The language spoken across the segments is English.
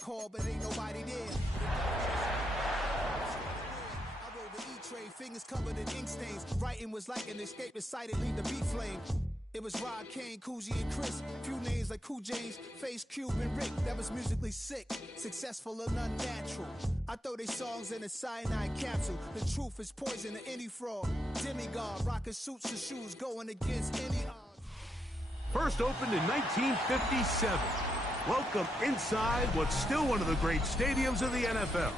call, but ain't nobody there. I rode the E-train, fingers covered in ink stains. Writing was like an escape inside it, leave the beat flame. It was Rod, Kane, Coogee, and Chris. Few names like Cool James, Face, Cube, and Rick. That was musically sick, successful and unnatural. I throw they songs in a cyanide capsule. The truth is poison to any fraud. Demigod, rocking suits and shoes, going against any odds. First opened in 1957. Welcome inside what's still one of the great stadiums of the NFL.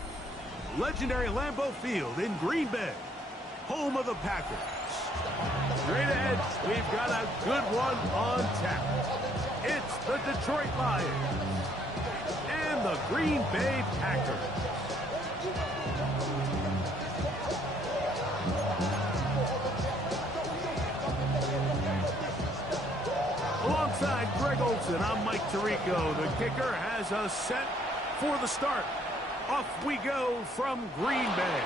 Legendary Lambeau Field in Green Bay, home of the Packers. Straight ahead, we've got a good one on tap. It's the Detroit Lions and the Green Bay Packers. Alongside Greg Olsen, I'm Mike Tirico. The kicker has us set for the start. Off we go from Green Bay.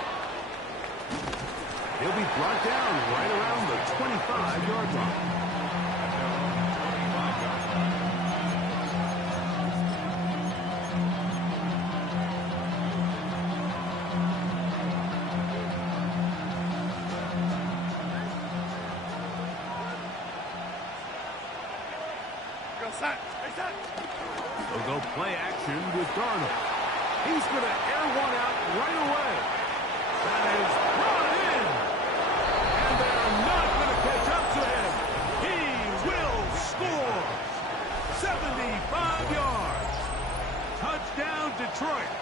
He'll be brought down right around the 25-yard line. They'll go play action with Darnold. He's going to air one out right away. That is brought in. And they're not going to catch up to him. He will score. 75 yards. Touchdown, Detroit.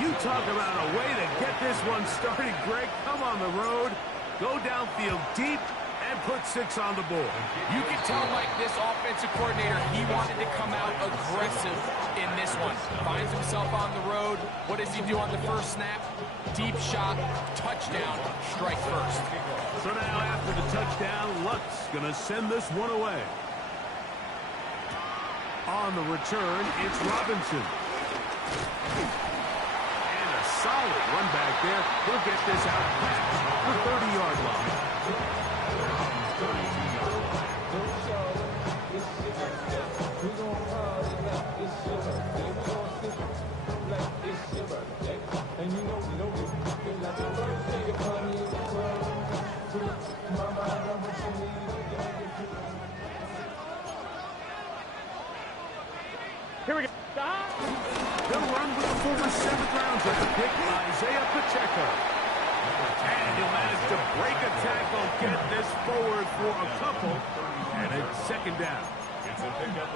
You talk about a way to get this one started, Greg. Come on the road. Go downfield deep. And put 6 on the board. You can tell, Mike, this offensive coordinator, he wanted to come out aggressive in this one. Finds himself on the road. What does he do on the first snap? Deep shot, touchdown, strike first. So now after the touchdown, Luck's going to send this one away. On the return, it's Robinson. And a solid run back there. He'll get this out past the 30-yard line. Here we go. They'll run with the former 7th-round draft pick, Isaiah Pacheco. And he'll manage to break a tackle, get this forward for a couple, and it's second down.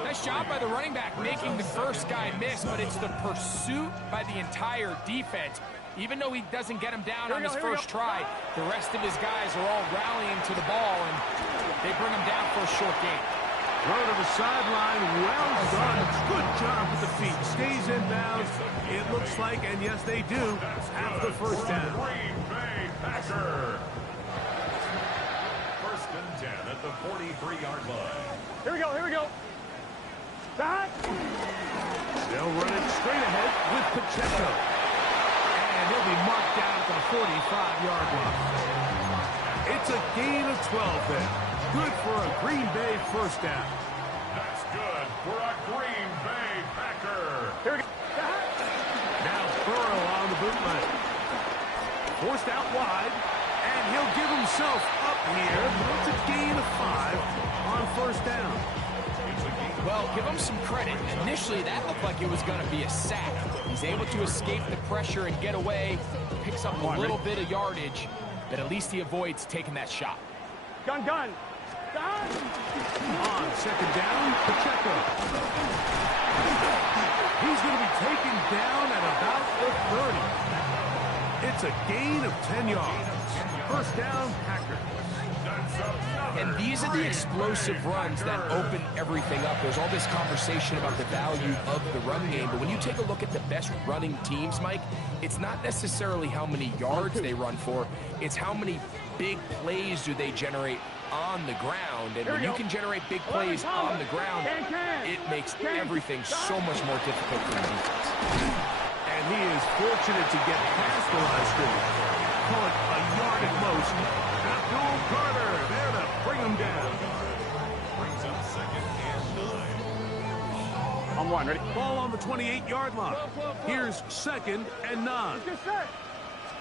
Nice job by the running back making the first guy miss, but it's the pursuit by the entire defense. Even though he doesn't get him down on his first try, the rest of his guys are all rallying to the ball, and they bring him down for a short gain. Throw to the sideline, well done. Good job with the feet. Stays in bounds. It looks like, and yes, they do, have the first down. Green Bay Packers. First and 10 at the 43-yard line. Here we go, here we go. Back. They'll run it straight ahead with Pacheco. And he'll be marked down at the 45-yard line. It's a gain of 12 there. Good for a Green Bay first down. That's good for a Green Bay Packer. Here we go. Now Burrow on the bootleg. Forced out wide, and he'll give himself up here. It's a gain of 5 on first down. Well, give him some credit. Initially, that looked like it was going to be a sack. He's able to escape the pressure and get away, picks up a little bit of yardage, but at least he avoids taking that shot. Gun. On second down, Pacheco. He's going to be taken down at about the 30. It's a gain of 10 yards. First down, Packers. And these are the explosive runs that open everything up. There's all this conversation about the value of the run game, but when you take a look at the best running teams, Mike, it's not necessarily how many yards they run for, it's how many big plays do they generate on the ground. And when you can generate big plays on the ground, it makes everything so much more difficult for the defense. And he is fortunate to get past the line of scrimmage. Call it a yard at most. Abdul Carter there to bring him down. Brings up second and 9. On one, ready? Ball on the 28-yard line. Here's 2nd and 9. Get set.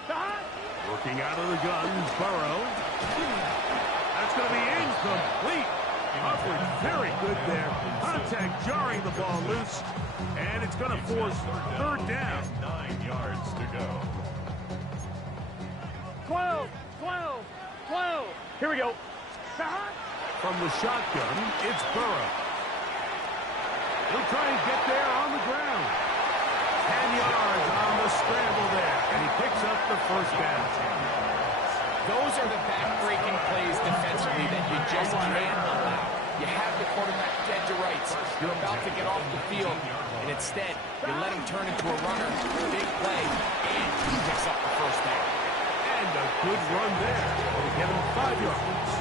The hot. Working out of the gun, Burrow. That's going to be incomplete. Coverage very good there. Contact jarring the ball loose. And it's going to force 3rd down. 9 yards to go. 12, 12, 12. Here we go. The hot. From the shotgun, it's Burrow. He'll try and get there on the ground. 10 yards on the scramble there, and he picks up the 1st down. Those are the back-breaking plays defensively that you just can't allow. You have the quarterback dead to rights. You're about to get off the field, and instead, you let him turn into a runner. Big play, and he picks up the 1st down. And a good run there to get him 5 yards.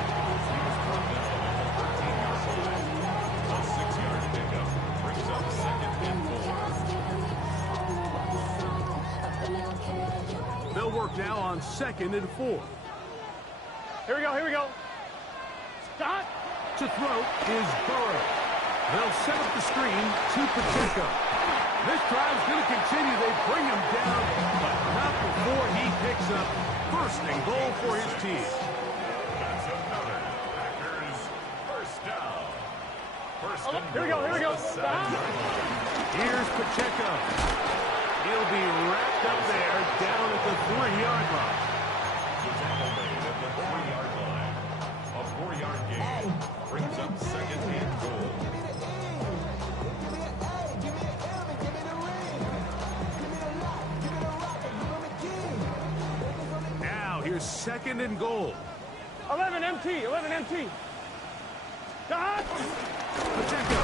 A 6-yard pickup brings up 2nd and 4. They'll work now on 2nd and 4. Here we go, here we go. The hot. To throw is Burrow. They'll set up the screen to Pacheco. This drive's going to continue. They bring him down, but not before he picks up 1st and goal for his team. That's another Packers 1st down. 1st and Here we go, here we go. goal. 7-yard line. Here's Pacheco. He'll be wrapped up there down at the 3-yard line. The tackle made at the 3-yard line. A 4-yard gain brings up 2nd and goal. Now here's 2nd and goal. 11 MT, 11 MT. The hot. Pacheco.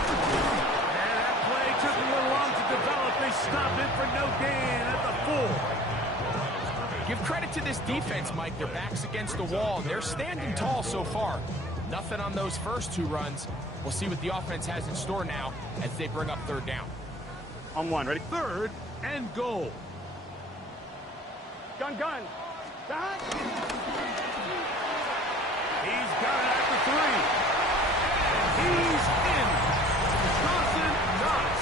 And that play took a little long to develop. They stopped it for no gain at the 4. Give credit to this defense, Mike. Their back's against the wall, and they're standing tall so far. Nothing on those first 2 runs. We'll see what the offense has in store now as they bring up 3rd down. On one, ready? 3rd and goal. Gun, gun. The hot. He's got it at the 3. And he's in. Dawson Knox.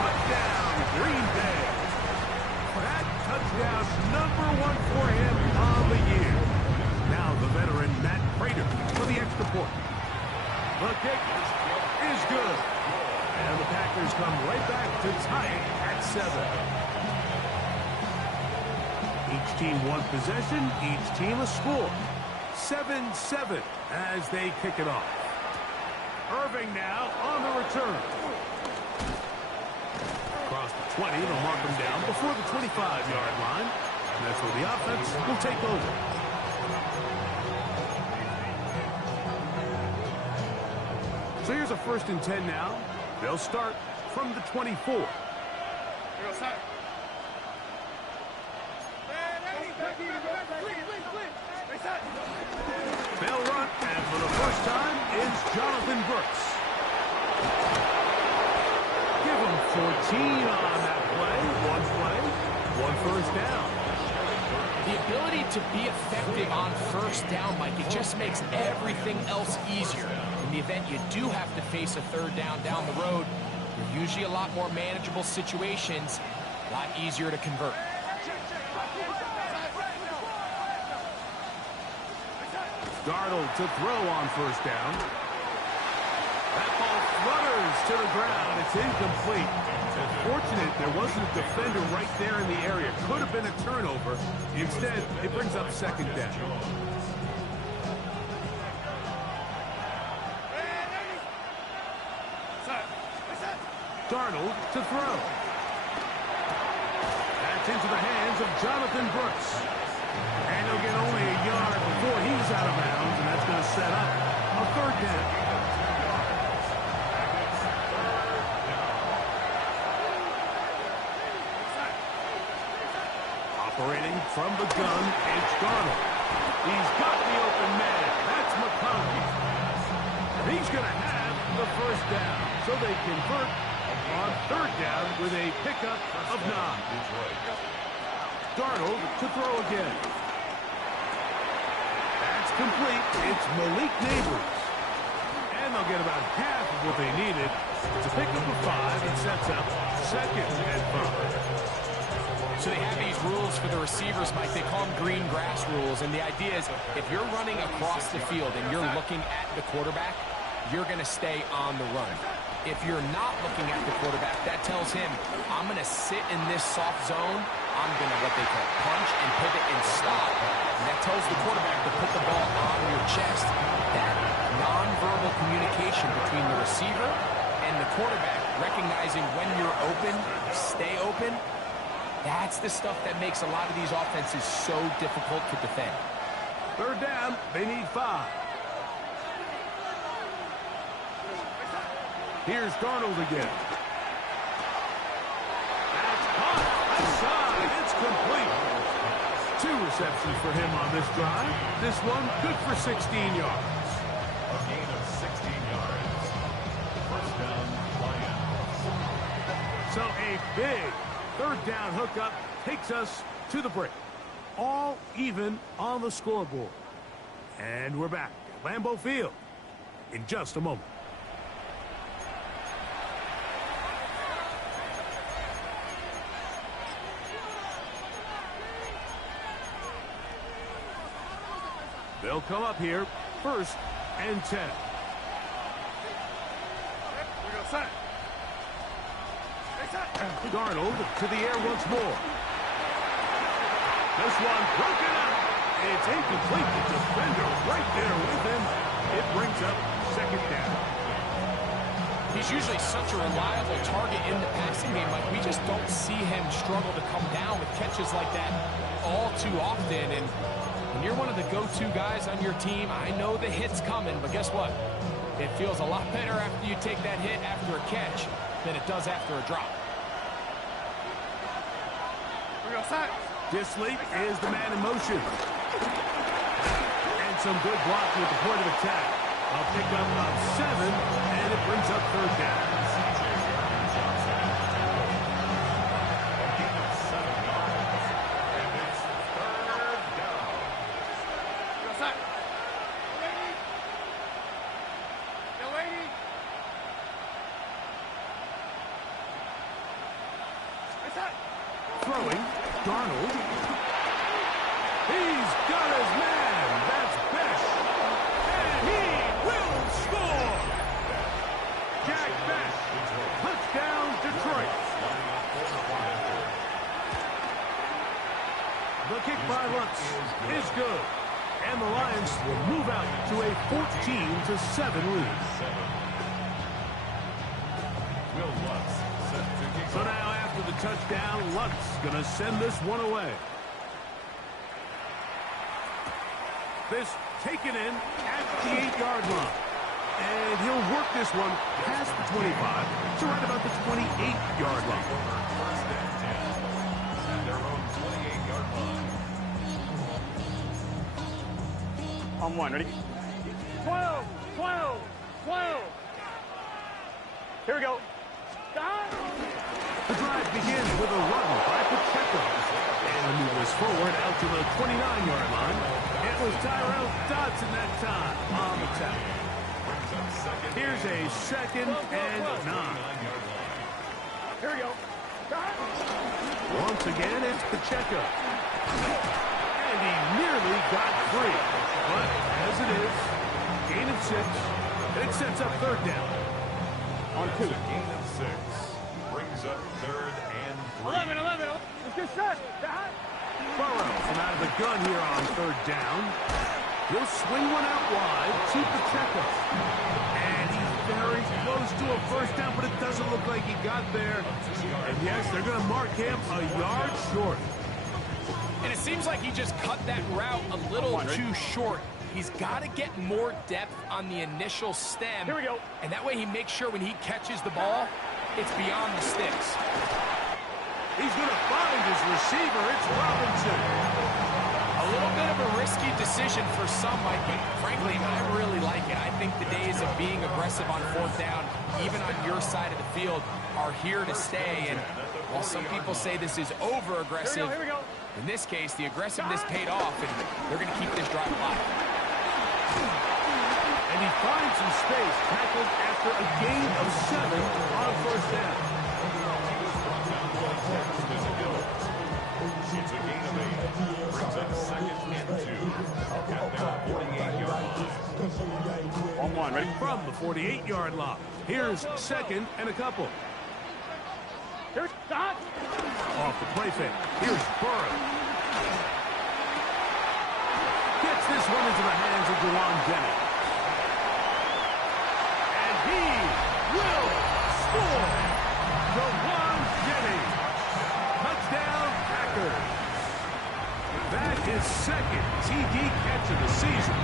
Touchdown, Green Bay. That touchdown #1 for him on the year. Now the veteran Matt Prater for the extra point. The kick is good. And the Packers come right back to tie it at 7. Each team one possession, each team a score. 7-7 as they kick it off. Irving now on the return. Across the 20, they'll mark him down before the 25-yard line. And that's where the offense will take over. So here's a 1st and 10 now. They'll start from the 24. They'll run, and for the first time, it's Jonathan Brooks. Give him 14 on that play. 1 1st down. The ability to be effective on 1st down, Mike, it just makes everything else easier. In the event you do have to face a 3rd down the road, they're usually a lot more manageable situations, a lot easier to convert. Darnold to throw on 1st down. That ball flutters to the ground. It's incomplete. Unfortunate there wasn't a defender right there in the area. Could have been a turnover. Instead, it brings up 2nd down. Darnold to throw. That's into the hands of Jonathan Brooks. And he'll get only a yard before he's out of bounds, and that's going to set up a 3rd down. Operating from the gun, it's Darnold. He's got the open man. That's McConkey. He's going to have the 1st down, so they convert on 3rd down with a pickup of 9. Darnold to throw again. That's complete. It's Malik Neighbors. And they'll get about half of what they needed to pick up a 5 and sets up 2nd and 5. So they have these rules for the receivers, Mike. They call them green grass rules. And the idea is if you're running across the field and you're looking at the quarterback, you're going to stay on the run. If you're not looking at the quarterback, that tells him, I'm going to sit in this soft zone. I'm going to, what they call, punch and pivot and stop. And that tells the quarterback to put the ball on your chest. That nonverbal communication between the receiver and the quarterback, recognizing when you're open, stay open, that's the stuff that makes a lot of these offenses so difficult to defend. 3rd down, they need 5. Here's Darnold again. That's caught. Outside. It's complete. 2 receptions for him on this drive. This one good for 16 yards. A gain of 16 yards. First down, Lions. So a big 3rd down hookup takes us to the break. All even on the scoreboard. And we're back at Lambeau Field in just a moment. They'll come up here, 1st and 10. Darnold to the air once more. This one broken up. It's incomplete. The defender right there with him. It brings up 2nd down. He's usually such a reliable target in the passing game. Like, we just don't see him struggle to come down with catches like that all too often. And when you're one of the go-to guys on your team, I know the hit's coming, but guess what? It feels a lot better after you take that hit after a catch than it does after a drop. Disley is the man in motion. And some good blocking at the point of attack. A pickup of 7, and it brings up 3rd down. Throwing, Darnold. He's got his man. That's Bech. And he will score. Jack Bech. Touchdown, Detroit. The kick by Lutz is good. And the Lions will move out to a 14-7 lead. Will Lutz set to kick So now after the touchdown, Lutz going to send this one away. This taken in at the 8-yard line. And he'll work this one past the 25 to right about the 28-yard line. First and 10 at their own 28-yard line. On 1, ready? 12, 12, 12. Here we go. The drive begins with a run by Pacheco. And the move is forward out to the 29-yard line. It was Tyrell Dodson that time on the tackle. Here's a 2nd and 9. Here we go. Once again, it's Pacheco. And he nearly got free. But as it is, gain of 6. And it sets up 3rd down. On 2. Gain of 6. Brings up 3rd and 3. 11. Let's get set. Burrow from out of the gun here on 3rd down. He'll swing one out wide to Pacheco. And he's very close to a 1st down, but it doesn't look like he got there. And yes, they're going to mark him a yard short. And it seems like he just cut that route a little too short. He's got to get more depth on the initial stem. Here we go. And that way he makes sure when he catches the ball, it's beyond the sticks. He's going to find his receiver. It's Robinson. A little bit of a risky decision for some, Mike, but frankly, I really like it. I think the days of being aggressive on 4th down, even on your side of the field, are here to stay. And while some people say this is over-aggressive, Here we go. in this case, the aggressiveness paid off, and they're going to keep this drive alive. And he finds some space, tackling tackled after a gain of 7 on first down. It's a gain of 8. Brings up second and 2 at their 48-yard line. On one, ready? From the 48-yard line. Here's second and a couple. Here's Scott. Off the play fake. Here's Burrow. Gets this one into the hands of Juwan Jennings. And he will score. Juwan Jennings. Touchdown, Packers. That is second TD catch of the season.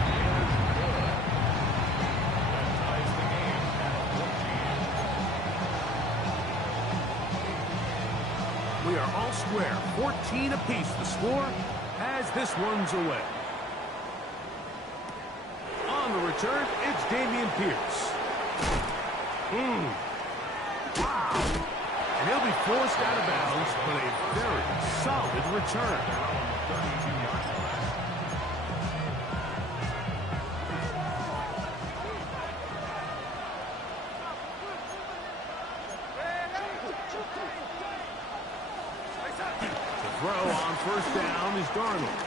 We are all square. 14 apiece the score as this one's away. On the return, it's Dameon Pierce. Wow. And he'll be forced out of bounds, but a very solid return. Throw on first down is Darnold.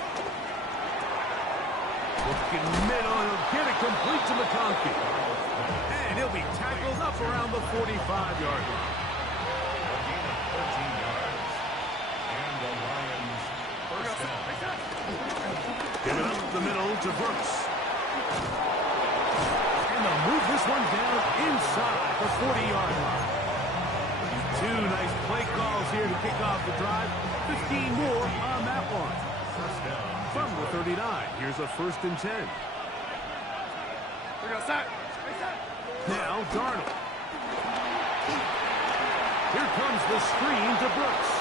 Looking middle, he'll get it complete to McConkey. And he'll be tackled up around the 45-yard line. Give it up the middle to Brooks. And they'll move this one down inside the 40-yard line. Two nice play calls here to kick off the drive. 15 more on that one. From the 39, here's a 1st and 10. Now Darnold. Here comes the screen to Brooks.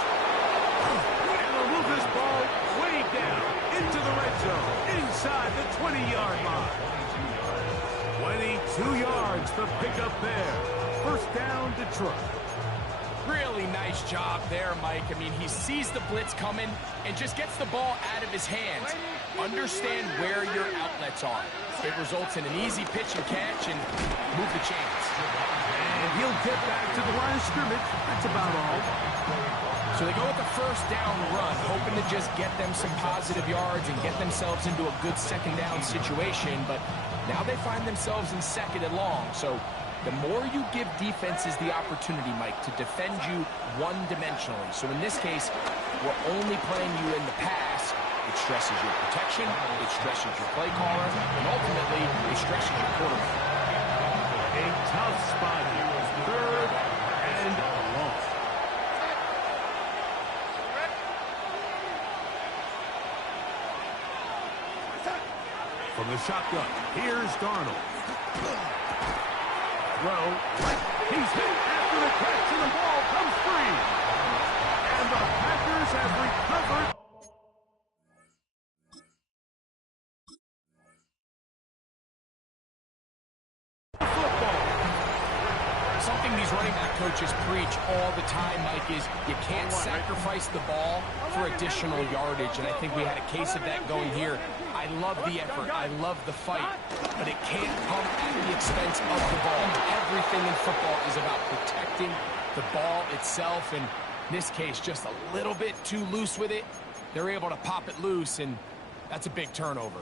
And they'll move this ball way down into the red zone, inside the 20-yard line. 22 yards to pick up there. First down, Detroit. Really nice job there, Mike. I mean, he sees the blitz coming and just gets the ball out of his hands. Understand where your outlets are. It results in an easy pitch and catch and move the chains. And he'll get back to the line of scrimmage. That's about all. So they go with the first down run, hoping to just get them some positive yards and get themselves into a good second down situation. But now they find themselves in second and long. So the more you give defenses the opportunity, Mike, to defend you one-dimensionally. So in this case, we're only playing you in the pass. It stresses your protection, it stresses your play caller, and ultimately, it stresses your quarterback. A tough spot here. Third and long. From the shotgun, here's Darnold. Throw. He's hit after the catch, and the ball comes free. And the Packers have recovered. Football. Something these running back coaches preach all the time, Mike, is you can't sacrifice the ball for additional yardage. And I think we had a case of that going here. I love the effort. I love the fight. But it can't come at the expense of the ball. Everything in football is about protecting the ball itself. And in this case, just a little bit too loose with it. They're able to pop it loose, and that's a big turnover.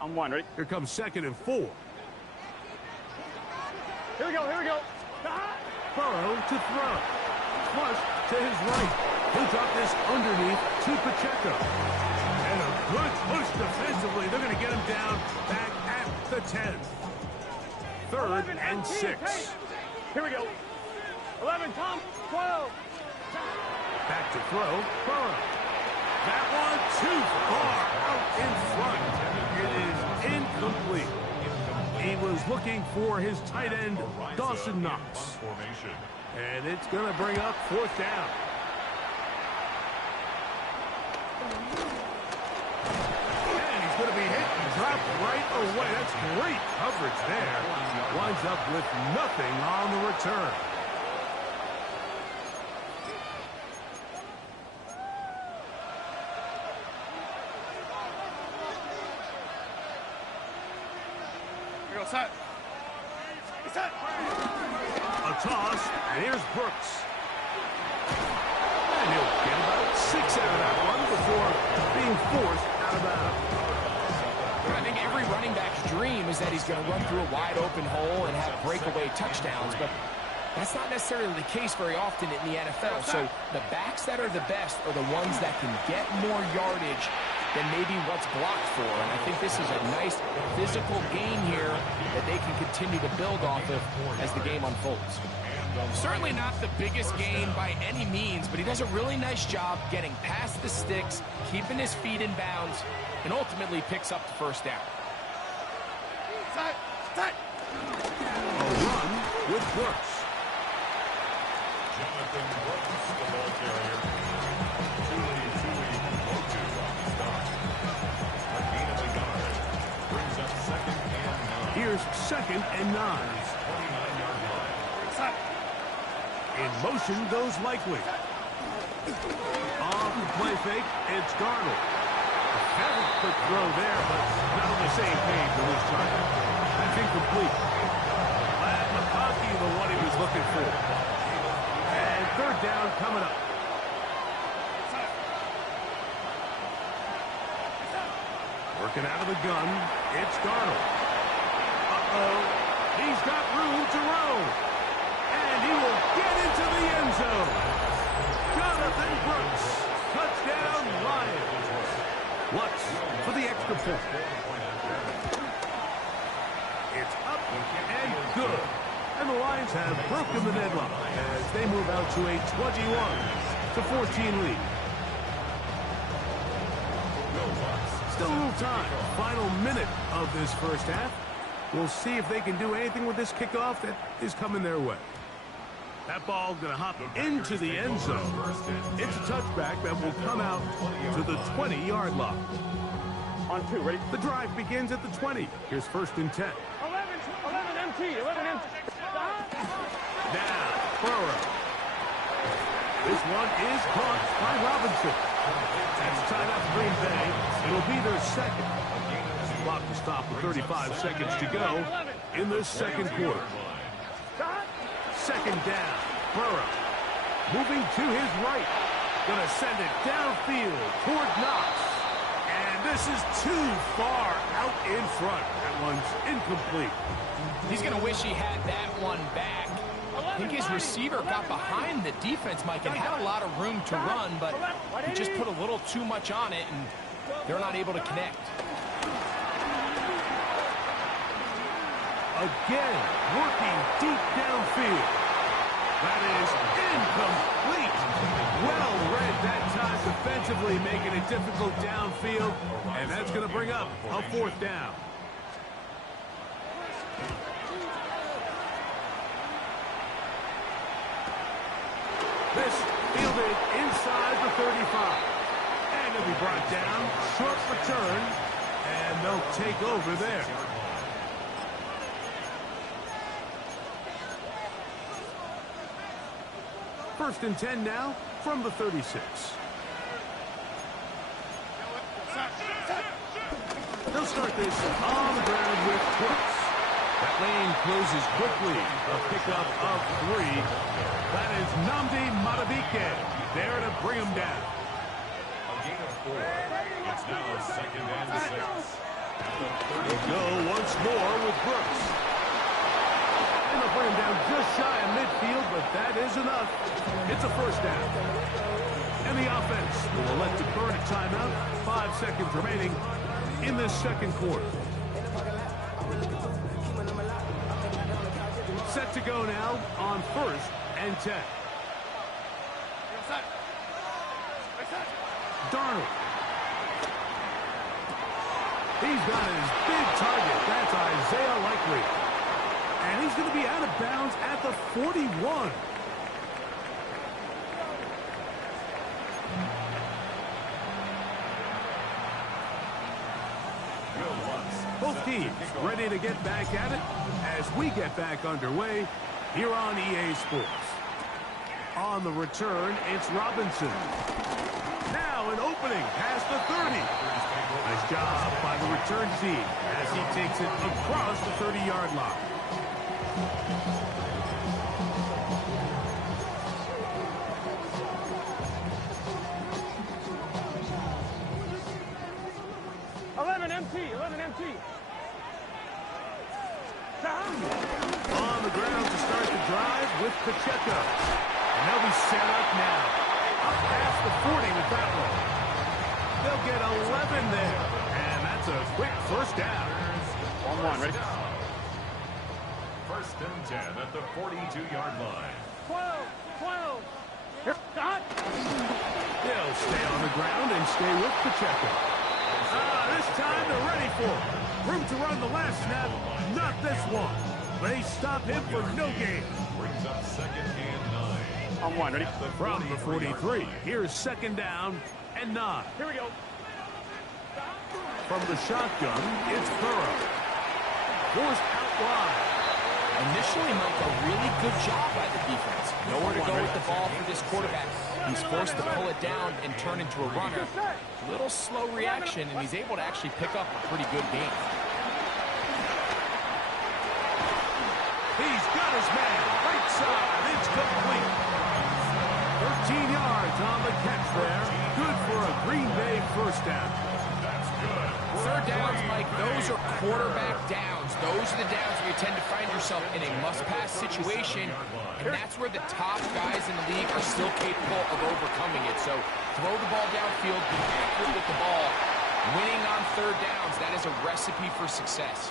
On one, ready? Here comes 2nd and 4. Here we go, here we go. Burrow to throw. Flush to his right. He'll drop this underneath to Pacheco. And a good push defensively. They're going to get him down back at the 10. 3rd and 6. Here we go. 11, Tom. 12. Back to throw. Burrow. That one too far out in front. It is incomplete. He was looking for his tight end, Dawson Knox. And it's going to bring up 4th down. And he's going to be hit and dropped right away. That's great coverage there. Winds up with nothing on the return. A toss, and here's Brooks. And he'll get about 6 out of that one before being forced out of bounds. I think every running back's dream is that he's going to run through a wide open hole and have breakaway touchdowns, but that's not necessarily the case very often in the NFL. So the backs that are the best are the ones that can get more yardage than maybe what's blocked for. And I think this is a nice physical gain here that they can continue to build off of as the game unfolds. Certainly not the biggest gain by any means, but he does a really nice job getting past the sticks, keeping his feet in bounds, and ultimately picks up the first down. A run with Brooks. Jonathan Brooks, the ball carrier. Motu on the stop. A gain of a yard. Brings up 2nd and 9. Here's 2nd and 9. 29-yard line. In motion goes Likely. Off the play fake, it's Darnold. Had a quick throw there, but not on the same page with this time. That's incomplete. Glad McConkey, the one he was looking for. And 3rd down coming up. Working out of the gun, it's Darnold. Uh-oh. He's got room to roam. And he will get into the end zone. Jonathan Brooks. Touchdown, Lions. Lutz for the extra point. It's up and good. And the Lions have broken the deadlock as they move out to a 21-14 lead. Still a little time. Final minute of this first half. We'll see if they can do anything with this kickoff that is coming their way. That ball going to hop into the end zone. It's a touchback that will come out to the 20-yard line. On 2, ready? The drive begins at the 20. Here's 1st and 10. 11 empty. Now, Burrow. This one is caught by Robinson. That's tied up Green Bay. It'll be their 2nd. Clock to stop with 35 seconds to go in the 2nd quarter. 2nd down. Burrow moving to his right. Gonna send it downfield toward Knox. And this is too far out in front. That one's incomplete. He's going to wish he had that one back. I think his receiver got behind the defense, Mike, and had a lot of room to run, but he just put a little too much on it, and they're not able to connect. Again, working deep downfield. That is incomplete. Well read that time defensively, making it difficult downfield, and that's going to bring up a 4th down. This fielded inside the 35. And it'll be brought down. Short return. And they'll take over there. First and 10 now from the 36. They'll start this on the ground with Brooks. That lane closes quickly. A pickup of 3. That is Nnamdi Madubuike there to bring him down. A gain of 4. It's now 2nd and 6. They go once more with Brooks. And they'll bring him down just shy of midfield, but that is enough. It's a 1st down. And the offense will elect to burn a timeout. 5 seconds remaining in this 2nd quarter. Set to go now on 1st and 10. Darnold. He's got his big target. That's Isaiah Likely. And he's going to be out of bounds at the 41. Both teams ready to get back at it as we get back underway here on EA Sports. On the return, it's Robinson. Now an opening past the 30. Nice job by the return team as he takes it across the 30-yard line. On the ground to start the drive with Pacheco. And they'll be set up now. Up past the 40 with that one. They'll get 11 there. And that's a quick first down. 1-1, ready? First and 10 at the 42-yard line. 12. Here, God. They'll stay on the ground and stay with Pacheco. This time they're ready for it. Room to run the last snap, not this one. They stop him for no gain. Brings up second and 9. On 1, ready? From the 43, here's second down and 9. Here we go. From the shotgun, it's Burrow. Forced out wide. Initially, Mike, a really good job by the defense. Nowhere to go with the ball for this quarterback. He's forced to pull it down and turn into a runner. Little slow reaction, and he's able to actually pick up a pretty good game. He's got his man. Right side. It's complete. 13 yards on the catch there. Good for a Green Bay first down. That's good. Third downs, Mike, those are quarterback downs. Those are the downs where you tend to find yourself in a must-pass situation, and that's where the top guys in the league are still capable of overcoming it. So throw the ball downfield, be accurate with the ball. Winning on third downs, that is a recipe for success.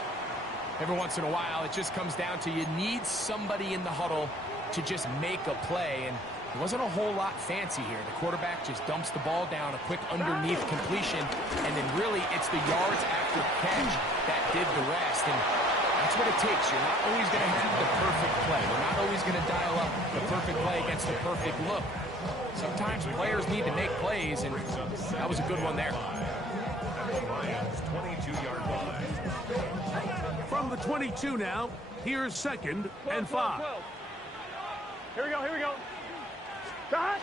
Every once in a while, it just comes down to you need somebody in the huddle to just make a play, and it wasn't a whole lot fancy here. The quarterback just dumps the ball down, a quick underneath completion, and then really it's the yards after catch that did the rest. And that's what it takes. You're not always going to have the perfect play. We're not always going to dial up the perfect play against the perfect look. Sometimes players need to make plays, and that was a good one there. Lions 22-yard line. From the 22 now, here's second and 5. Here we go. God.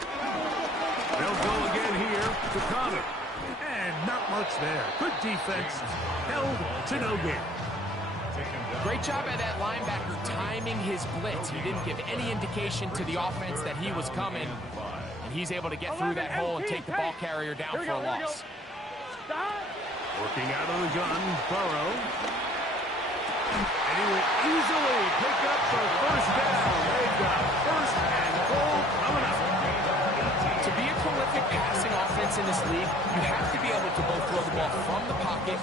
They'll go again here to Connor. And not much there. Good defense. Held to no gain. Great job by that linebacker timing his blitz. He didn't give any indication to the offense that he was coming. And he's able to get through that hole and take the ball carrier down for a loss. Working out of the gun, Burrow. And he will easily pick up the first down. They've got first and goal coming up. To be a prolific passing offense in this league, you have to be able to both throw the ball from the pocket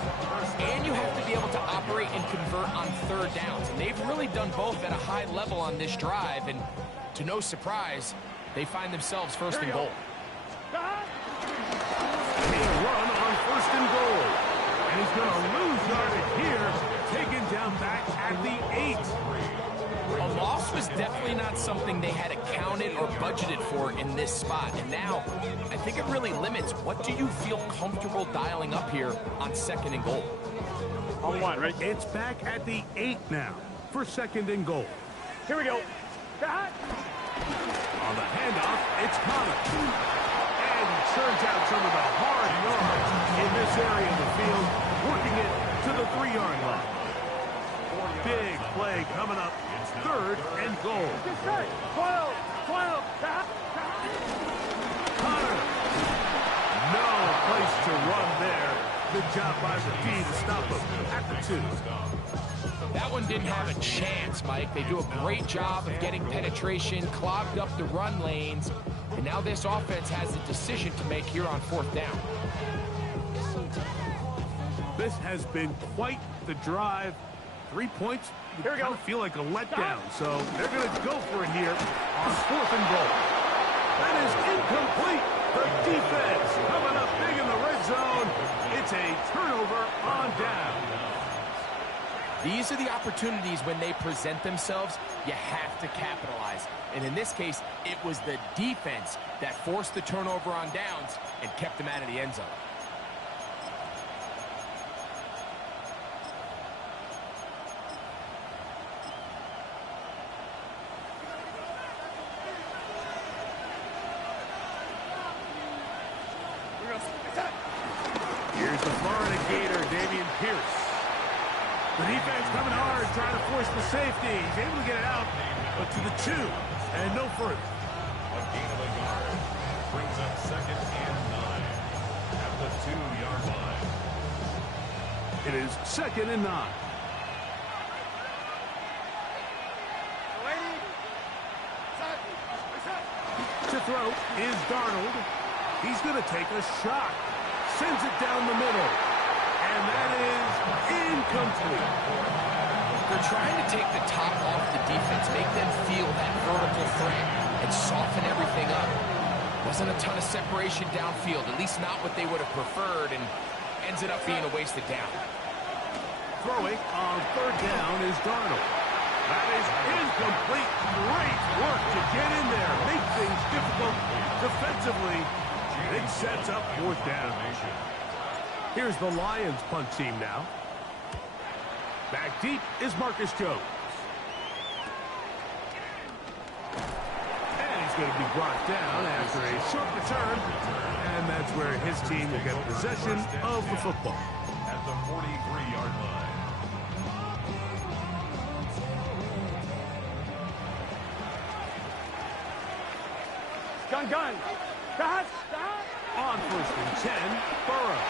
and you have to be able to operate and convert on third downs. And they've really done both at a high level on this drive. And to no surprise, they find themselves first and goal. A run on first and goal. And he's going to lose yardage here, taken down back at the 8. A loss was definitely not something they had accounted or budgeted for in this spot. And now, I think it really limits what do you feel comfortable dialing up here on second and goal. On 1, ready? It's back at the 8 now for second and goal. Here we go. God. On the handoff, it's Connor. And he turns out some of the hard yards in this area of the field, working it to the 3-yard line. Big play coming up, third and goal. 12. Connor. No place to run there. Good job by the D to stop him at the 2. That one didn't have a chance, Mike. They do a great job of getting penetration, clogged up the run lanes, and now this offense has a decision to make here on fourth down. This has been quite the drive. 3 points would Here we kind go. of feel like a letdown, so they're going to go for it here on fourth and goal. That is incomplete. The defense coming up big in the red zone. It's a turnover on down. These are the opportunities when they present themselves, you have to capitalize. And in this case, it was the defense that forced the turnover on downs and kept them out of the end zone. Here's Here's the Florida Gator, Dameon Pierce. The defense coming hard, trying to force the safety. He's able to get it out, but to the 2, and no further. A gain of a yard brings up 2nd and 9 at the 2-yard line. It is 2nd and 9. To throw is Darnold. He's going to take a shot. Sends it down the middle. And that is incomplete. They're trying to take the top off the defense, make them feel that vertical threat, and soften everything up. Wasn't a ton of separation downfield, at least not what they would have preferred, and ends it up being a wasted down. Throwing on 3rd down is Darnold. That is incomplete. Great work to get in there. Make things difficult defensively. It sets up 4th down. Here's the Lions punt team now. Back deep is Marcus Jones. And he's going to be brought down after a short return. And that's where his team will get possession of the football. At the 43-yard line. Gun. On 1st and 10, Burrow.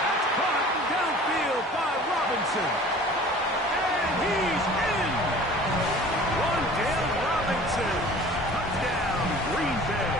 That's caught downfield by Robinson. And he's in. Wan'Dale Robinson. Touchdown, Green Bay.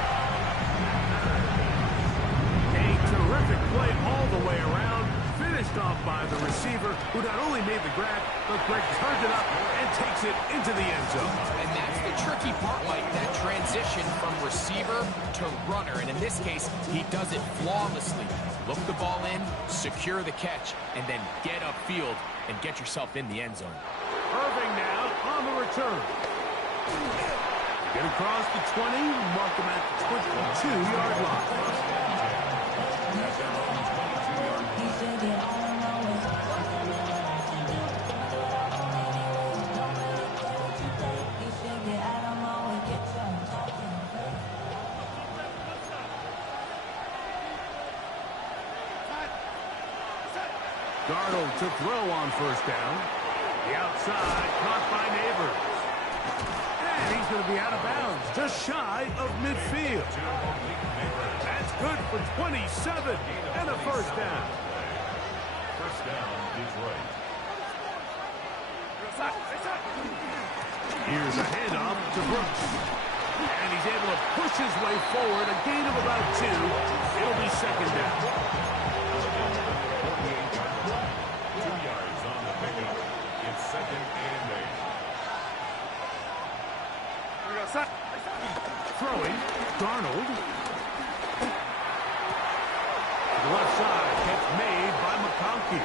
A terrific play all the way around. Finished off by the receiver, who not only made the grab, but Greg turned it up and takes it into the end zone. And that's the tricky part, Mike, that transition from receiver to runner. And in this case, he does it flawlessly. Look the ball in, secure the catch, and then get upfield and get yourself in the end zone. Irving now on the return. Get across the 20, mark him at the 22-yard line. Darnold to throw on 1st down. The outside, caught by Neighbors. And he's going to be out of bounds, just shy of midfield. That's good for 27 and a 1st down. 1st down, Detroit. Here's a handoff to Brooks. And he's able to push his way forward, a gain of about 2. It'll be 2nd down. 2 yards on the pickup. It's 2nd and 8. Throwing, Darnold. The left side gets made by McConkey.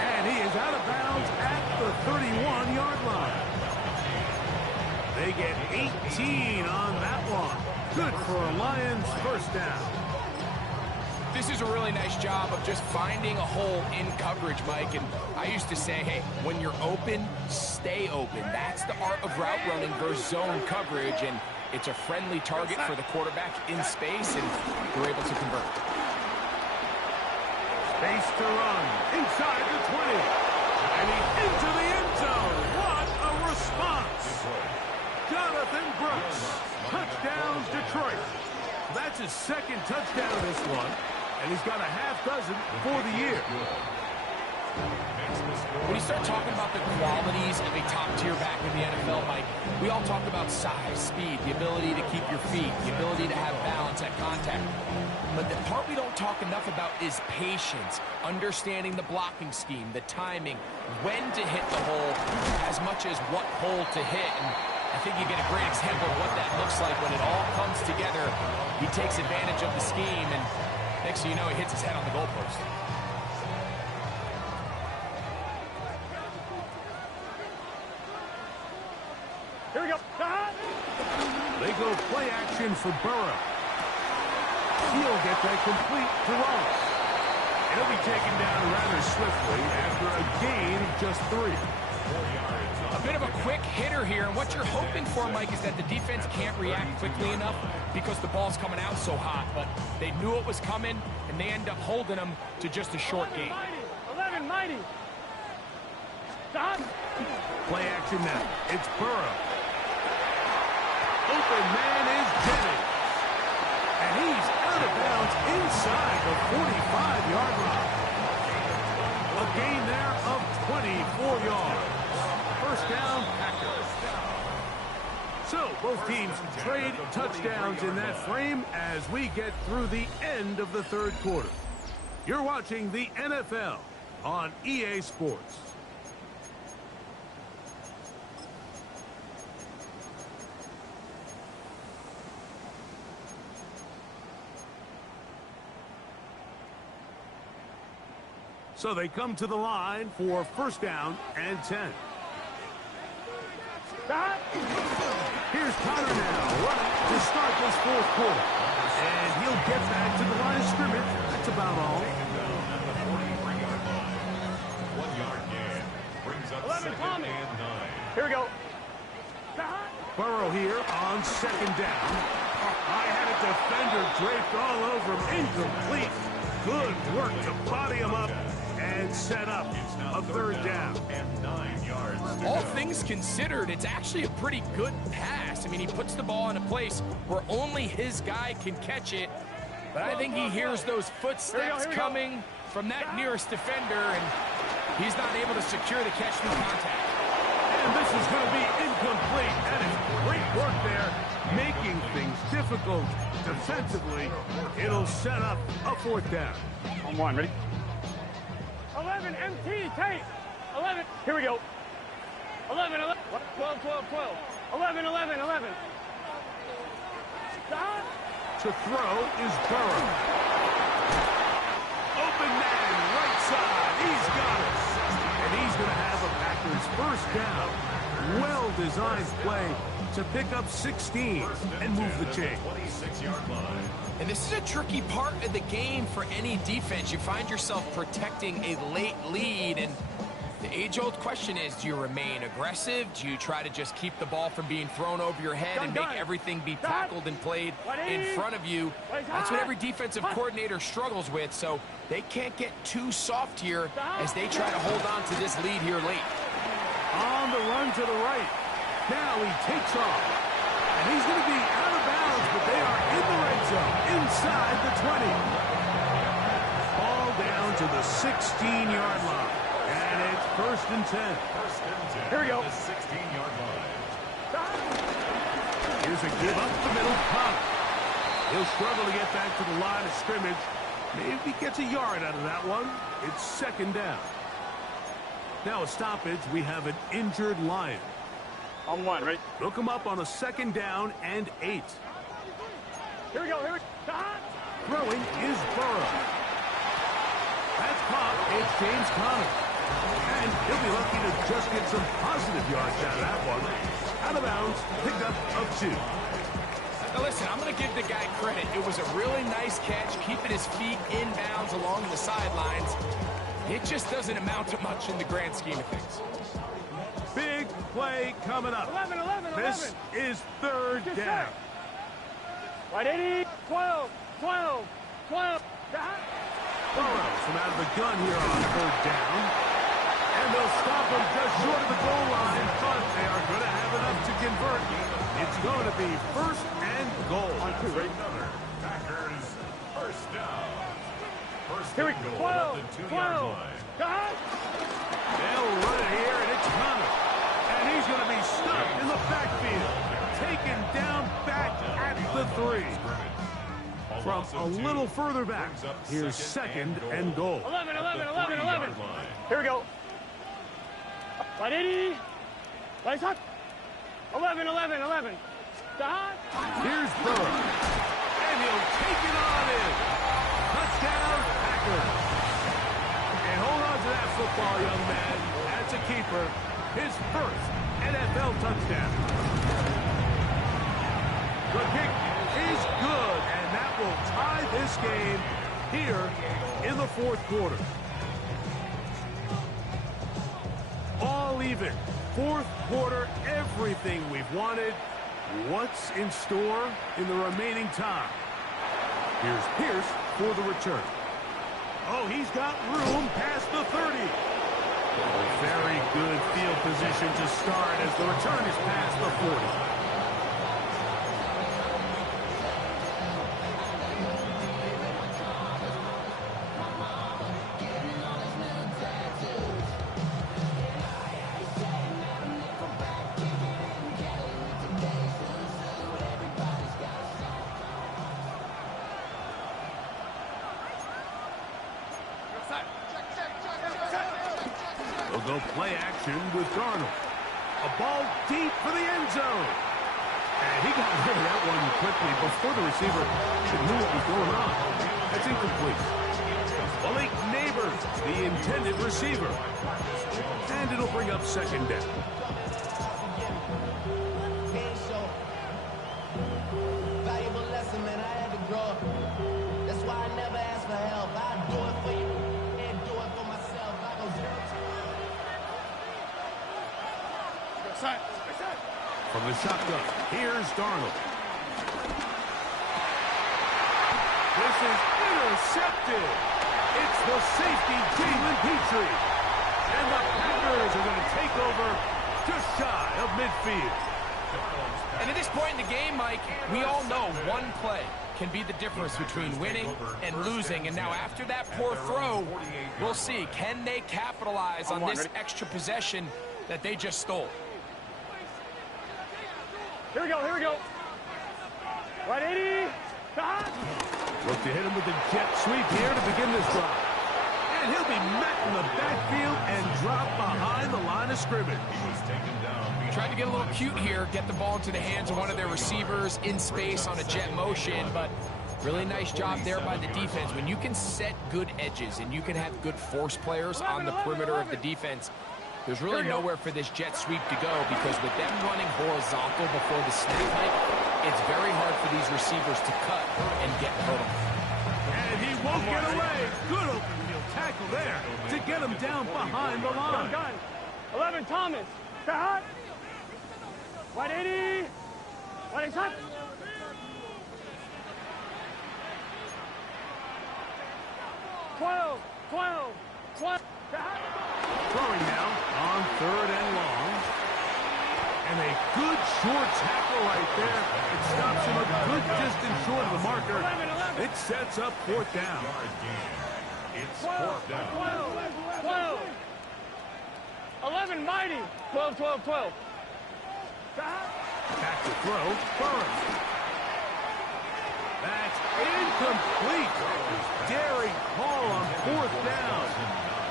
And he is out of bounds at the 31-yard line. They get 18 on that one. Good for a Lions 1st down. This is a really nice job of just finding a hole in coverage, Mike. And I used to say, hey, when you're open, stay open. That's the art of route running versus zone coverage. And it's a friendly target for the quarterback in space, and they're able to convert. Space to run inside the 20. And he's into the end zone. What a response. Jonathan Brooks. Touchdown, Detroit. That's his 2nd touchdown this one. And he's got a half dozen for the year. When you start talking about the qualities of a top-tier back in the NFL, Mike, we all talk about size, speed, the ability to keep your feet, the ability to have balance at contact. But the part we don't talk enough about is patience, understanding the blocking scheme, the timing, when to hit the hole, as much as what hole to hit. And I think you get a great example of what that looks like when it all comes together. He takes advantage of the scheme, and next thing you know, he hits his head on the goalpost. Here we go. They go play action for Burrow. He'll get that complete to Ross. He'll be taken down rather swiftly after a gain of just 3. A bit of a quick hitter here, and what you're hoping for, Mike, is that the defense can't react quickly enough because the ball's coming out so hot, but they knew it was coming, and they end up holding them to just a short gain. 11, mighty. Stop. Play action now. It's Burrow. Open man is Jennings. And he's out of bounds inside the 45-yard line. A gain there of 24 yards. First down, Packers. So, both teams trade touchdowns in that frame as we get through the end of the third quarter. You're watching the NFL on EA Sports. So they come to the line for first down and 10. Here's Connor now running to start this fourth quarter. And he'll get back to the line of scrimmage. That's about all. 1 yard gain. Brings up 11, second Tommy. and 9. Here we go. Burrow here on second down. I had a defender draped all over him. Incomplete. Good work to body him up and set up a third down. And 9 yards. All things considered, it's actually a pretty good pass. I mean, he puts the ball in a place where only his guy can catch it. But I think he hears those footsteps coming from that nearest defender, and he's not able to secure the catch through contact. And this is going to be incomplete. That is great work there, making things difficult defensively. It'll set up a fourth down. On one, ready? 11, MT, tape. 11, here we go. 11, 11, 12, 12, 12. 11, 11, 11. Stop. To throw is Burrow. Open man, right side. He's got it. And he's going to have a Packers first down. Well-designed play to pick up 16 and move the chain. 26-yard line. And this is a tricky part of the game for any defense. You find yourself protecting a late lead, and the age-old question is, do you remain aggressive? Do you try to just keep the ball from being thrown over your head and make everything be tackled and played in front of you? That's what every defensive coordinator struggles with, so they can't get too soft here as they try to hold on to this lead here late. On the run to the right. Now he takes off. And he's going to be out of bounds, but they are in the red zone, inside the 20. Ball down to the 16-yard line. And it's first and 10. First and 10. Here we go. The 16-yard line. Here's a give up the middle. Connor. He'll struggle to get back to the line of scrimmage. Maybe gets a yard out of that one. It's second down. Now a stoppage. We have an injured Lion. On one, ready? Look him up on a second down and 8. Here we go, here we go. Stop. Throwing is Burrow. That's caught. It's James Conner. And he'll be lucky to just get some positive yards out of that one. Out of bounds, pickup of 2. Now listen, I'm going to give the guy credit. It was a really nice catch, keeping his feet in bounds along the sidelines. It just doesn't amount to much in the grand scheme of things. Big play coming up. 11, 11, 11. This is third down. Right, 80, 12, 12, 12. Burrow from out of the gun here on third down. And they'll stop him just short of the goal line, but they are going to have enough to convert. It's going to be first and goal. On 2, right? Another Packers first down. First Here we and go. goal at 12, the 2-yard 12. line. They'll run it here, and it's Conner. And he's going to be stopped in the backfield. Taken down back at the 3. From a little further back, here's second and goal. 11, 11, 11, 11. Here we go. Right, 80. Right, hot. 11, 11, 11. Stop. Here's Burrow. And he'll take it on in. Touchdown, Packers. And hold on to that football, young man. That's a keeper. His first NFL touchdown. The kick is good, and that will tie this game here in the fourth quarter. All even. Fourth quarter, everything we've wanted. What's in store in the remaining time? Here's Pierce for the return. Oh, he's got room past the 30. A very good field position to start as the return is past the 40. They'll go play action with Darnold. A ball deep for the end zone. And he got rid of that one quickly before the receiver should knew what was going on. That's incomplete. Malik Neighbors, the intended receiver. And it'll bring up second down. Valuable lesson, man. I had to grow up. That's why I never ask for help. I do it for you and do it for myself. I go zero to From the shotgun, here's Darnold. This is intercepted. It's the safety, Jalen Petrie. And the Packers are going to take over just shy of midfield. And at this point in the game, Mike, we all know one play can be the difference between winning and losing. And now after that poor throw, we'll see, can they capitalize on this extra possession that they just stole? Here we go, here we go. 180. Look to hit him with the jet sweep here to begin this drive. And he'll be met in the backfield and dropped behind the line of scrimmage. Tried to get a little cute here, get the ball into the hands of one of their receivers in space on a jet motion, but really nice job there by the defense. When you can set good edges and you can have good force players on the perimeter of the defense, there's really nowhere for this jet sweep to go, because with them running horizontal before the snap, it's very hard for these receivers to cut and get hurt. And he won't get away. Good open field tackle there to get him down behind the line. Gun. 11, Thomas. Stay hot. 180. 180, hot. Twelve. Throwing now on third and long. And a good short tackle right there. It stops him a good distance short of the marker. 11. It sets up fourth down. It's fourth down. 12. 11, mighty. 12. Back to throw. Burns. That's incomplete. Daring call on fourth down.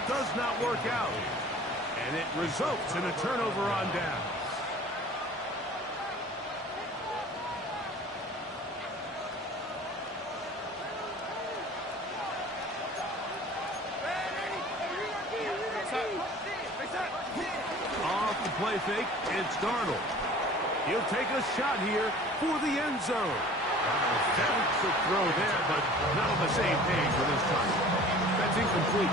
Does not work out. And it results in a turnover on down. Off the play fake, it's Darnold. He'll take a shot here for the end zone. That's the throw there, but not on the same page for this time. That's incomplete.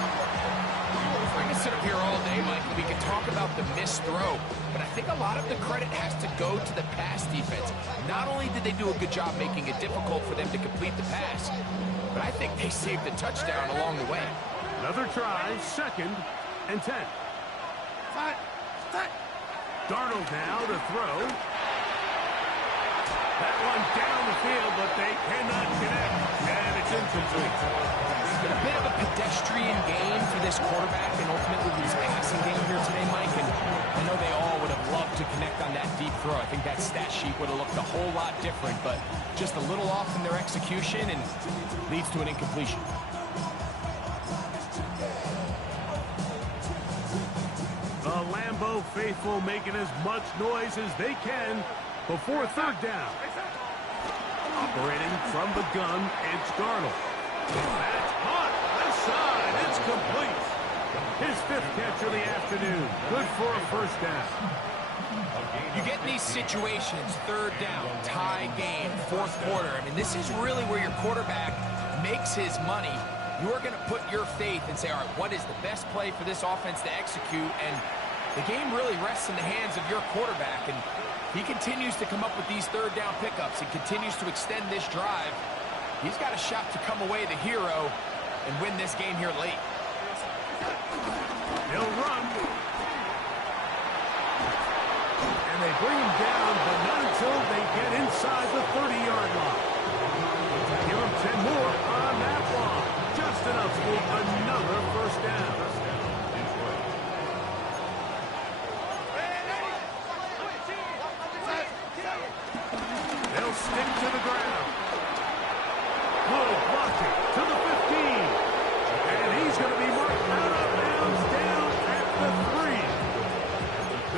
I can sit up here all day, Mike, and we can talk about the missed throw, but I think a lot of the credit has to go to the pass defense. Not only did they do a good job making it difficult for them to complete the pass, but I think they saved the touchdown along the way. Another try, 2nd and 10. Darnold now to throw. That one down the field, but they cannot connect, and it's incomplete. It's been a bit of a pedestrian game for this quarterback and ultimately his passing game here today, Mike, and I know they all would have loved to connect on that deep throw. I think that stat sheet would have looked a whole lot different, but just a little off in their execution and leads to an incompletion. The Lambeau faithful making as much noise as they can before third down. Operating from the gun, it's Darnold. That's hot. Left side. It's complete. His 5th catch of the afternoon. Good for a first down. You get in these situations, third down, tie game, fourth quarter. I mean, this is really where your quarterback makes his money. You're going to put your faith and say, all right, what is the best play for this offense to execute? And the game really rests in the hands of your quarterback, and he continues to come up with these third down pickups and continues to extend this drive. He's got a shot to come away the hero and win this game here late. He'll run. And they bring him down, but not until they get inside the 30-yard line. Give him 10 more on that one. Just enough for another first down. They'll stick to the ground. Good blocking to the 15. And he's going to be marked out of bounds down at the 3.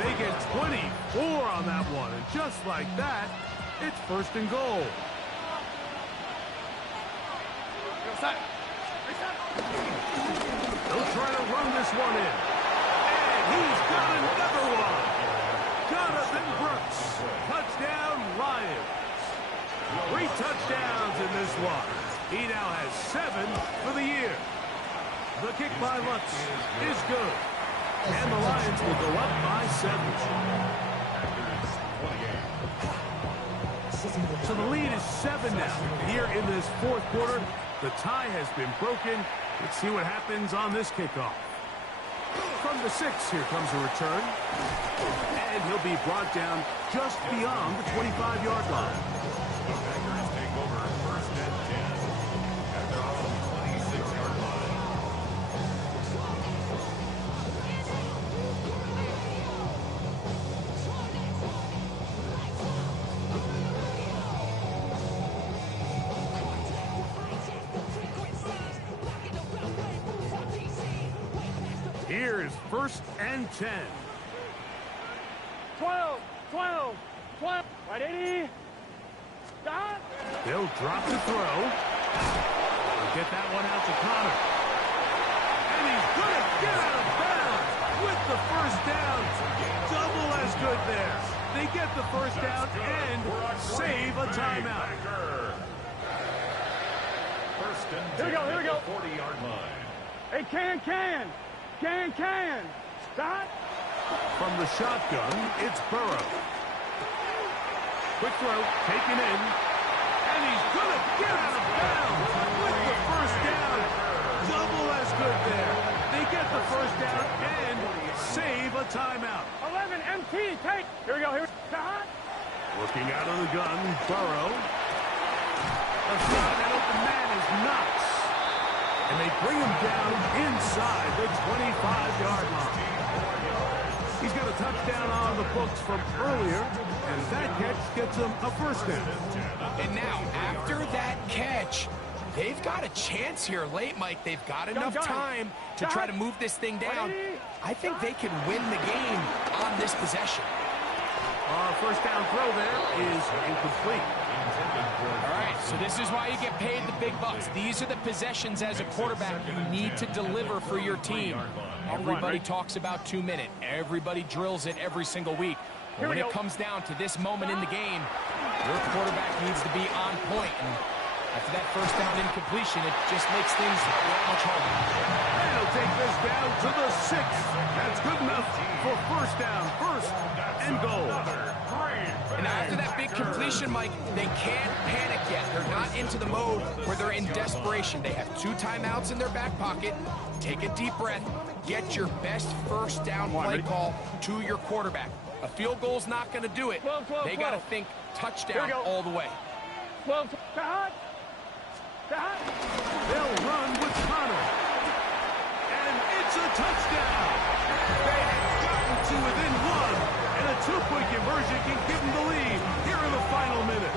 They get 24 on that one. And just like that, it's first and goal. They'll try to run this one in. And he's got another one. Jonathan Brooks. Touchdown, Lions. 3 touchdowns in this one. He now has 7 for the year. The kick by Lutz is good. And the Lions will go up by 7. So the lead is 7 now. Here in this fourth quarter, the tie has been broken. Let's see what happens on this kickoff. From the 6, here comes a return. And he'll be brought down just beyond the 25-yard line. The Packers take over first and 10 at their own 26-yard line. Here's first and 10. 12, 12, 12. Right, 80. Stop. They'll drop the throw. They'll get that one out to Connor. And he's going to get out of bounds with the first down. Double as good there. They get the first down and save a timeout. First and 10 Here we go, here we go. 40-yard line. Hey, can. Stop. From the shotgun, it's Burrow. Quick throw, taken in. And he's going to get out of bounds with the first down. Double as good there. They get the first down and save a timeout. 11, MT, take. Here we go, here. Stop. Looking out of the gun, Burrow. A shot, that open man is Knox. And they bring him down inside the 25-yard line. He's got a touchdown on the books from earlier, and that catch gets him a first down. And now, after that catch, they've got a chance here late, Mike. They've got enough time to try to move this thing down. I think they can win the game on this possession. First down throw there is incomplete. All right, so this is why you get paid the big bucks. These are the possessions as a quarterback you need to deliver for your team. Everybody talks about 2 minutes. Everybody drills it every single week. But when it comes down to this moment in the game, your quarterback needs to be on point. And after that first down incompletion, it just makes things much harder. And he'll take this down to the 6. That's good enough for first down, first and goal. And after that big completion, Mike, they can't panic yet. They're not into the mode where they're in desperation. They have 2 timeouts in their back pocket. Take a deep breath. Get your best first down play call to your quarterback. A field goal's not going to do it. They got to think touchdown all the way. 12, stop. They'll run with Connor. And it's a touchdown. They have gotten to within 1. And a 2-point conversion can give them the lead here in the final minute.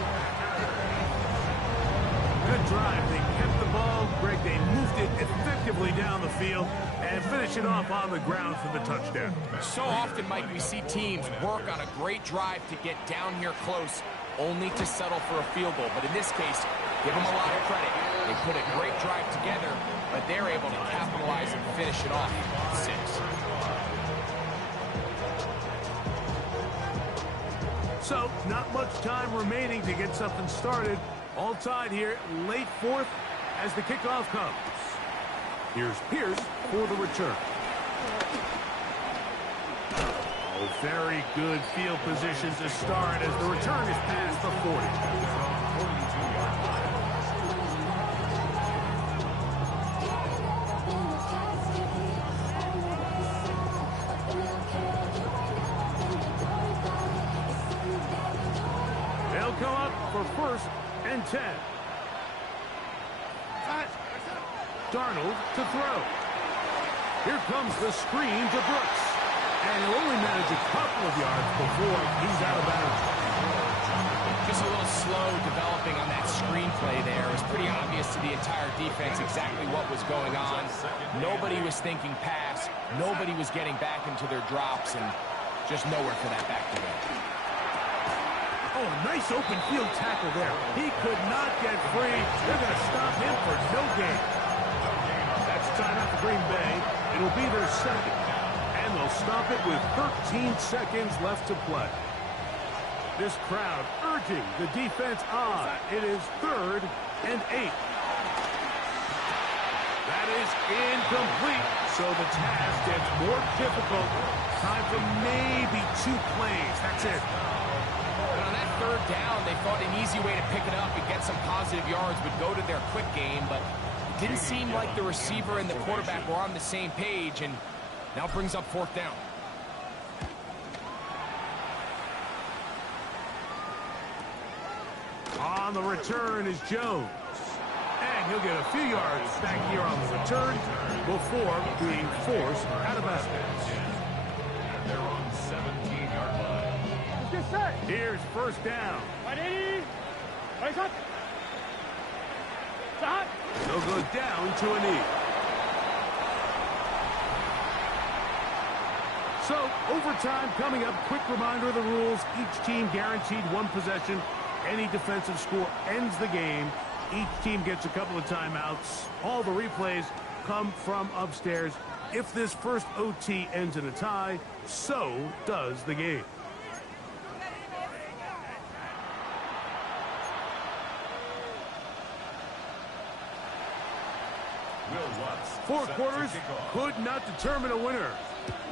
Good drive. They kept the ball. Greg, they moved it effectively down the field and finish it off on the ground for the touchdown. So often, Mike, we see teams work on a great drive to get down here close, only to settle for a field goal. But in this case, give them a lot of credit. They put a great drive together, but they're able to capitalize and finish it off. 6. So, not much time remaining to get something started. All tied here, late fourth, as the kickoff comes. Here's Pierce for the return. Oh, very good field position to start as the return is past the 40. 42-yard line. They'll come up for 1st and 10. Darnold to throw. Here comes the screen to Brooks. And he'll only manage a couple of yards before he's out of bounds. Just a little slow developing on that screenplay there. It was pretty obvious to the entire defense exactly what was going on. Nobody was thinking pass. Nobody was getting back into their drops, and just nowhere for that back to go. Oh, a nice open field tackle there. He could not get free. They're going to stop him for no gain. That's timeout for Green Bay. It'll be their second. And they'll stop it with 13 seconds left to play. This crowd urging the defense on. It is 3rd and 8. That is incomplete. So the task gets more difficult. Time for maybe 2 plays. That's it. And on that 3rd down, they thought an easy way to pick it up and get some positive yards would go to their quick game, but it didn't seem like the receiver and the quarterback were on the same page, and now brings up 4th down. On the return is Jones. And he'll get a few yards back here on the return before being forced out of bounds. And they're on 17-yard line. Get set. Here's 1st down. 180. Right up. Stop. They'll go down to a knee. So, overtime coming up. Quick reminder of the rules. Each team guaranteed 1 possession. Any defensive score ends the game. Each team gets a couple of timeouts. All the replays come from upstairs. If this first OT ends in a tie, so does the game. Will Lutz 4 set quarters to kick off. could not determine a winner.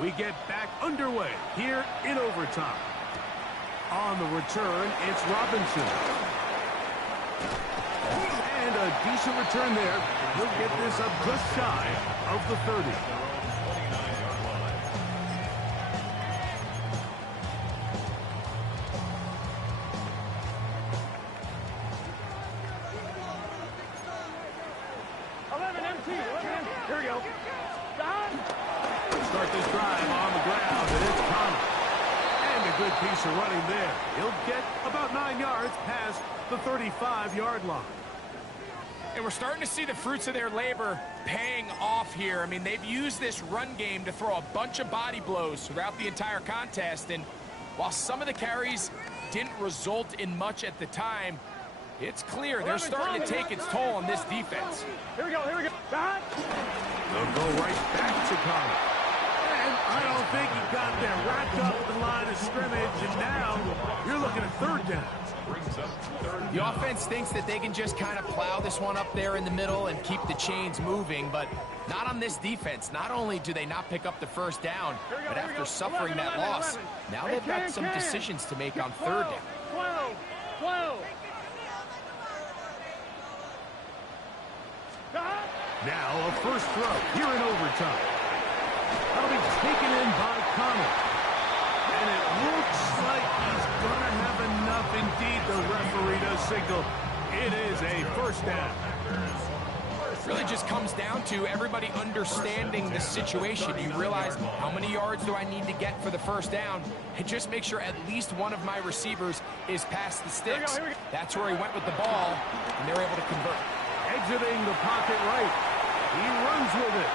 We get back underway here in overtime. On the return, it's Robinson. And a decent return there. He'll get this up just shy of the 30. 29-yard line. 11 MT. 11 MT. Here we go. Stop. Start this drive on the ground, and it's Connor. And a good piece of running there. He'll get about 9 yards past the 35-yard line. And we're starting to see the fruits of their labor paying off here. I mean, they've used this run game to throw a bunch of body blows throughout the entire contest. And while some of the carries didn't result in much at the time, it's clear they're starting to take its toll on this defense. Here we go. Here we go. Stop. They'll go right back to Connor. And I don't think he got there. Wrapped up the line of scrimmage, and now you're looking at 3rd down. Brings up 3rd The down. offense thinks that they can just kind of plow this one up there in the middle and keep the chains moving, but not on this defense. Not only do they not pick up the 1st down, but after suffering that loss, now they've got some decisions to make on 3rd down. 12. 12. Stop. Now a first throw here in overtime. That'll be taken in by Connor. And it looks like he's going to have enough. Indeed, the referee does signal. It is a 1st down. It really just comes down to everybody understanding the situation. You realize, how many yards do I need to get for the 1st down? And just make sure at least one of my receivers is past the sticks. Here we go. That's where he went with the ball, and they're able to convert. Exiting the pocket right. He runs with it.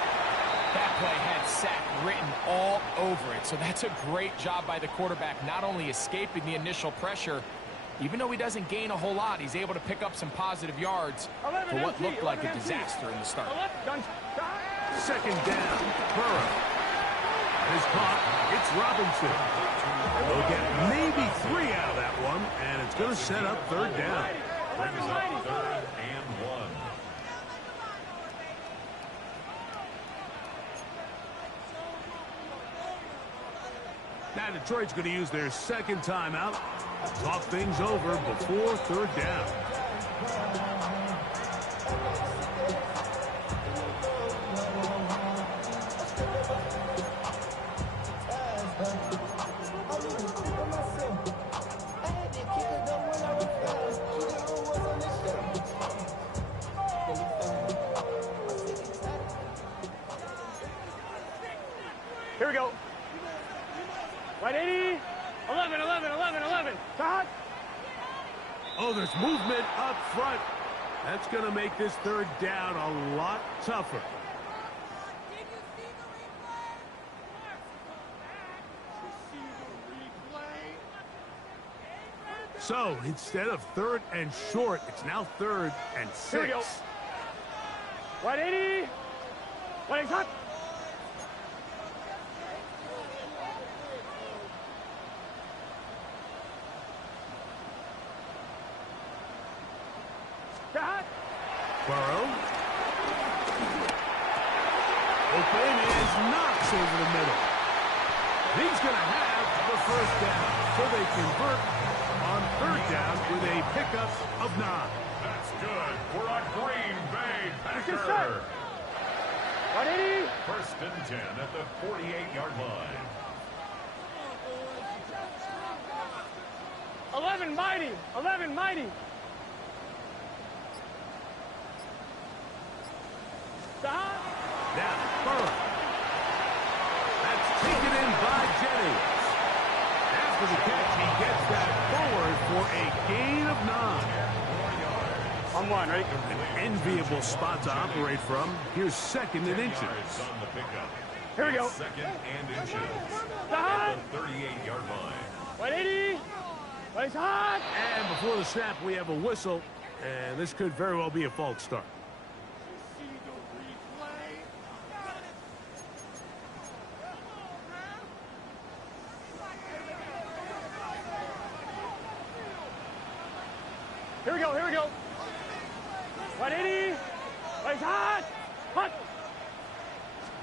That play had sack written all over it, so that's a great job by the quarterback, not only escaping the initial pressure, even though he doesn't gain a whole lot, he's able to pick up some positive yards for what looked like a disaster in the start. 2nd down. Burrow is caught. It's Robinson. They'll get maybe 3 out of that one, and it's going to set up 3rd down. Brings up 3rd and 1. Now Detroit's going to use their second timeout. Talk things over before third down. Here we go. Right 80. 11, 11, 11, 11. Shot. Oh, there's movement up front. That's going to make this third down a lot tougher. So, instead of third and short, it's now third and 6. Here we go. Right 80. Right shot. Shot. Burrow. Open is knocks over the middle. He's going to have the first down. So they convert on third down with a pickup of 9. That's good for a Green Bay Packer. Right 80. First and 10 at the 48-yard line. 11 mighty. 11 mighty. Shot. Now, Burrow. That's taken in by Jennings. After the catch, he gets that forward for a gain of 9. On one, ready? An enviable spot to operate from. Here's second and inches. On the pickup. Here we go. Second and inches. Shot. The 38-yard line. Right 80. Right shot. And before the snap, we have a whistle. And this could very well be a false start. Here we go, here we go. 180. Right shot. Hut.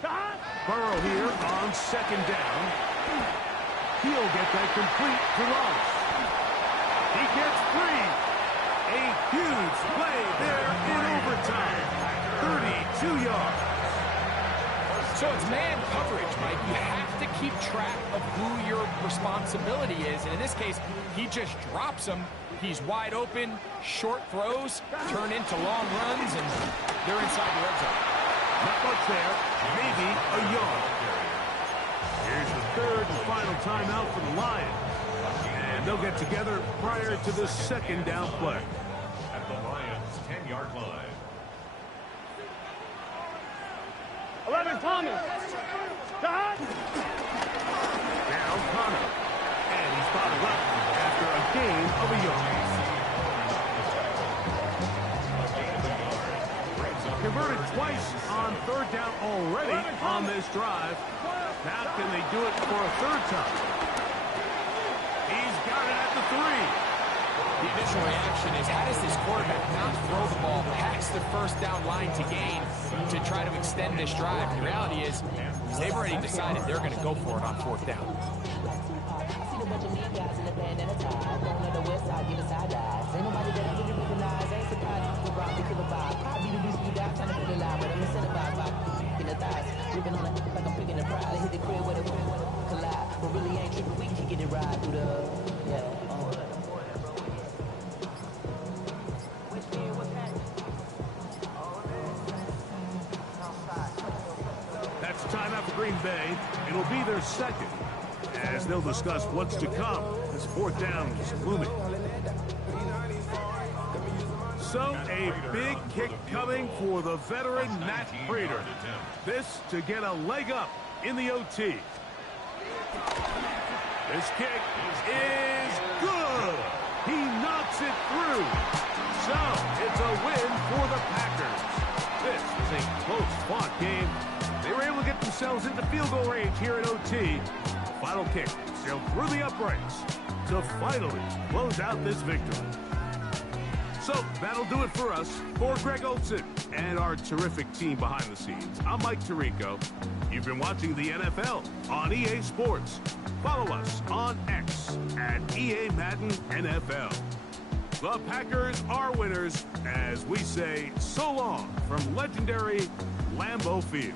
Shot. Burrow here on second down. He'll get that complete to Ross. He gets 3. A huge play there in overtime. 32 yards. So it's man coverage, Mike. You have to keep track of who your responsibility is. And in this case, he just drops him. He's wide open. Short throws turn into long runs, and they're inside the red zone. Not much there. Maybe a yard. Here's the third and final timeout for the Lions. And they'll get together prior to the second down play. At the Lions' 10-yard line. 11 Thomas. Shot. Now Connor. And he's bottled up after a gain of a yard. Converted twice on third down already on this drive. Now can they do it for a third time? He's got it at the 3. The initial reaction is, how does this quarterback not throw the ball past the first down line to gain to try to extend this drive? The reality is, they've already decided they're going to go for it on fourth down. That's timeout for Green Bay. It'll be their second, as they'll discuss what's to come as fourth down is looming. So, a big kick coming for the veteran Matt Prater. This to get a leg up in the OT. This kick is good. He knocks it through. So, it's a win for the Packers. This is a close-fought game. They were able to get themselves into field goal range here at OT. The final kick sailed through the uprights to finally close out this victory. So that'll do it for us. For Greg Olsen and our terrific team behind the scenes, I'm Mike Tirico. You've been watching the NFL on EA Sports. Follow us on X at EA Madden NFL. The Packers are winners as we say so long from legendary Lambeau Field.